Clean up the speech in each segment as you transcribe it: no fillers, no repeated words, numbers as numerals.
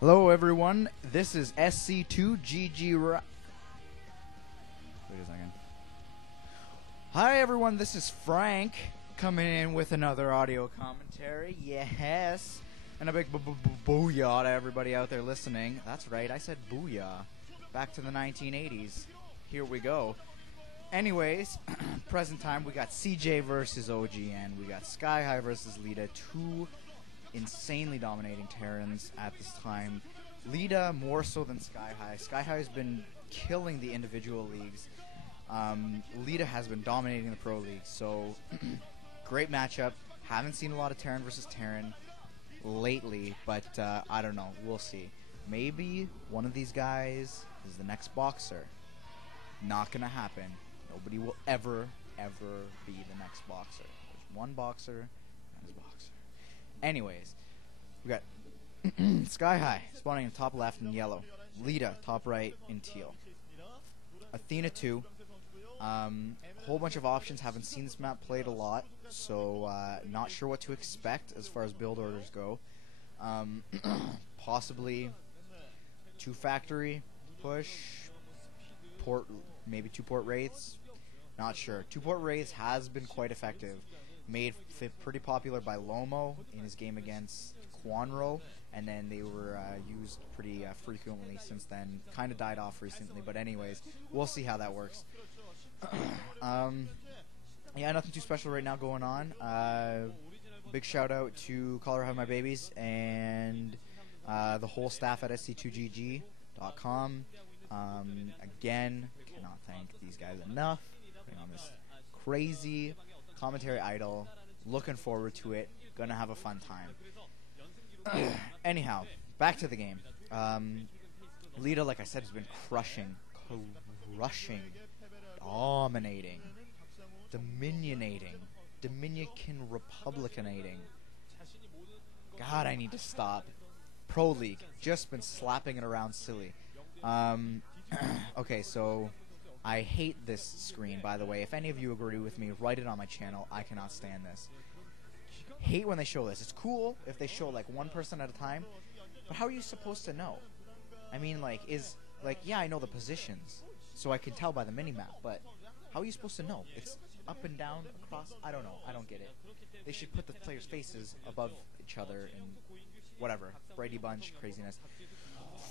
Hello everyone, this is SC2GG Wait a second. Hi everyone, this is Frank coming in with another audio commentary. Yes. And a big booyah to everybody out there listening. That's right, I said booyah. Back to the 1980s. Here we go. Anyways, present time we got CJ versus OGN. We got Skyhigh versus Leta. Two insanely dominating Terrans at this time. Leta more so than Skyhigh. Skyhigh has been killing the individual leagues. Leta has been dominating the pro league. So great matchup. Haven't seen a lot of Terran versus Terran lately, but I don't know. We'll see. Maybe one of these guys is the next boxer. Not gonna happen. Nobody will ever be the next boxer. There's one boxer and his boxer. Anyways, we got Skyhigh spawning in top left in yellow. Leta top right in teal. Athena II. Whole bunch of options. Haven't seen this map played a lot, so not sure what to expect as far as build orders go. Possibly 2 factory push, port, maybe 2 port wraiths. Not sure. 2 port wraiths has been quite effective. Made pretty popular by Lomo in his game against Quanro, and then they were used pretty frequently since then. Kind of died off recently, but anyways, we'll see how that works. Yeah, nothing too special right now going on. Big shout out to Colorado Have My Babies and the whole staff at sc2gg.com. Again, cannot thank these guys enough. Putting on this crazy commentary idol. Looking forward to it. Gonna have a fun time. Anyhow, back to the game. Leta, like I said, has been crushing, dominating, Dominican Republicanating. God, I need to stop. Pro League, just been slapping it around silly. Okay, so I hate this screen, by the way. If any of you agree with me, write it on my channel. I cannot stand this. Hate when they show this. It's cool if they show like one person at a time, but how are you supposed to know? I mean, yeah, I know the positions, so I can tell by the minimap, but how are you supposed to know? It's up and down, across, I don't know. I don't get it. They should put the players' faces above each other and whatever. Brady Bunch craziness.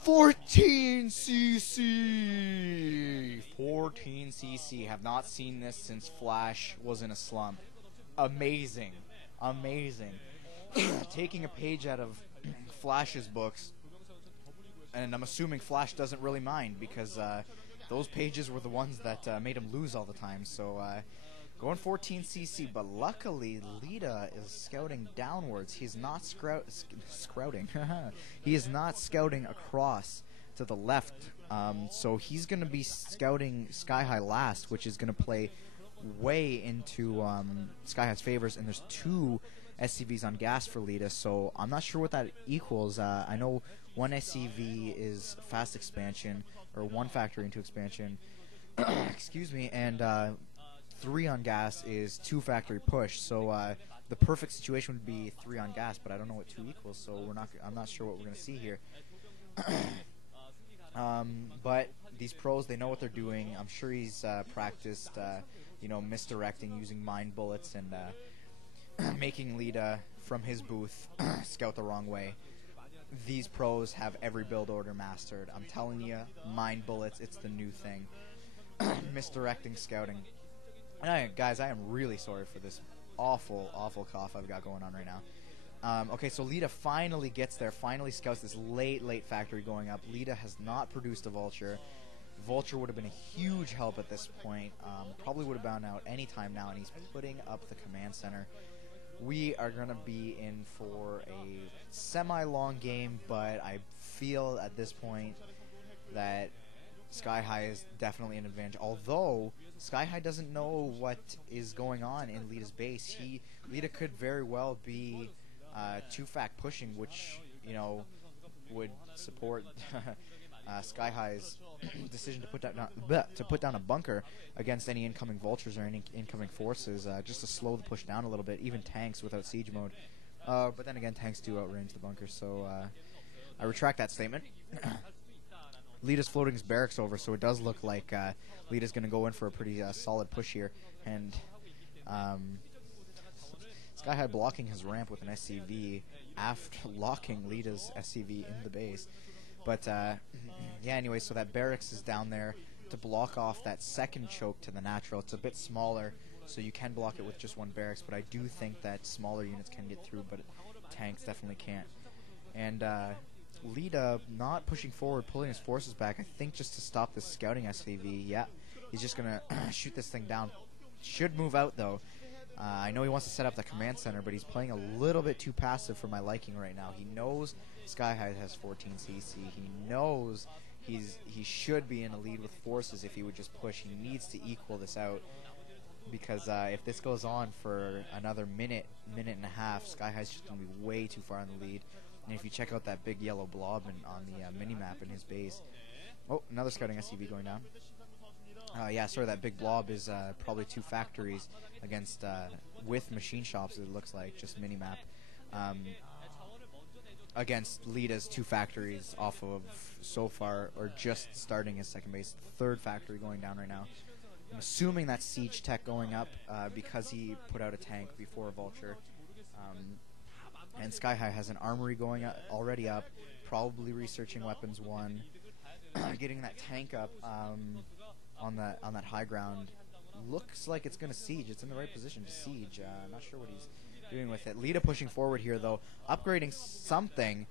14cc! 14cc. Have not seen this since Flash was in a slump. Amazing. Amazing. Taking a page out of Flash's books, and I'm assuming Flash doesn't really mind because those pages were the ones that made him lose all the time. So going 14cc, but luckily Leta is scouting downwards. He's not scouting. He is not scouting across to the left. So he's going to be scouting Skyhigh last, which is going to play way into Skyhigh's favors. And there's 2 SCVs on gas for Leta, so I'm not sure what that equals. I know 1 SCV is fast expansion, or 1 factory into expansion. Excuse me, and 3 on gas is 2 factory push. So the perfect situation would be 3 on gas, but I don't know what 2 equals, so I'm not sure what we're gonna see here. But these pros, they know what they're doing. I'm sure he's practiced, you know, misdirecting using mind bullets and making Leta from his booth scout the wrong way. These pros have every build order mastered. I'm telling you, mind bullets, it's the new thing. Misdirecting scouting. And guys, I am really sorry for this awful cough I've got going on right now. Okay, so Leta finally gets there, finally scouts this late factory going up. Leta has not produced a Vulture. Vulture would have been a huge help at this point. Probably would have bound out any time now, and he's putting up the command center. We are going to be in for a semi-long game, but I feel at this point that Skyhigh is definitely an advantage. Although Skyhigh doesn't know what is going on in Leta's base. Leta could very well be 2-fac pushing, which, you know, would support Skyhigh's decision to put down a bunker against any incoming vultures or any incoming forces, just to slow the push down a little bit, even tanks without siege mode. But then again, tanks do outrange the bunker, so I retract that statement. Leta's floating his barracks over, so it does look like Leta's going to go in for a pretty solid push here. And Skyhigh blocking his ramp with an SCV after locking Leta's SCV in the base. But yeah, anyway, so that barracks is down there to block off that second choke to the natural. It's a bit smaller, so you can block it with just one barracks, but I do think that smaller units can get through, but tanks definitely can't. And Leta not pushing forward, pulling his forces back, I think just to stop this scouting SCV. Yeah, he's just going to shoot this thing down. Should move out, though. I know he wants to set up the command center, but he's playing a little bit too passive for my liking right now. He knows Skyhigh has 14 CC. He knows he should be in a lead with forces if he would just push. He needs to equal this out, because if this goes on for another minute and a half, Skyhigh's just going to be way too far in the lead. And if you check out that big yellow blob on the mini-map in his base... Oh, another scouting SCV going down. Yeah, sorry, that big blob is probably 2 factories against with machine shops, it looks like, just mini-map. Against Leta's 2 factories off of so far, or just starting his second base. The 3rd factory going down right now. I'm assuming that's siege tech going up because he put out a tank before a vulture. And Skyhigh has an armory going already up, probably researching weapons 1, getting that tank up on that high ground. Looks like it's going to siege. It's in the right position to siege. Not sure what he's doing with it. Leta pushing forward here, though, upgrading something.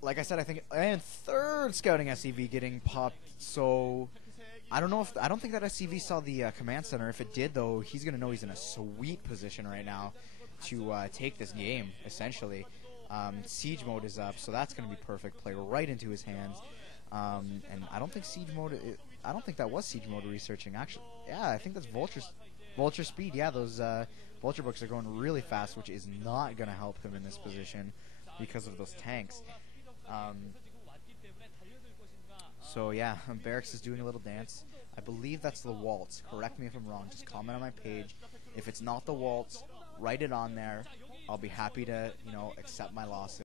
Like I said, I think, and 3rd scouting SCV getting popped. So I don't know if I don't think that SCV saw the command center. If it did, though, he's going to know he's in a sweet position right now to take this game, essentially. Siege mode is up, so that's going to be perfect. Play right into his hands. And I don't think siege mode. I don't think that was siege mode researching. Actually, yeah, I think that's vulture speed. Yeah, those vulture books are going really fast, which is not going to help him in this position because of those tanks. So yeah, Barracks is doing a little dance. I believe that's the waltz. Correct me if I'm wrong. Just comment on my page. If it's not the waltz, write it on there. I'll be happy to, accept my losses.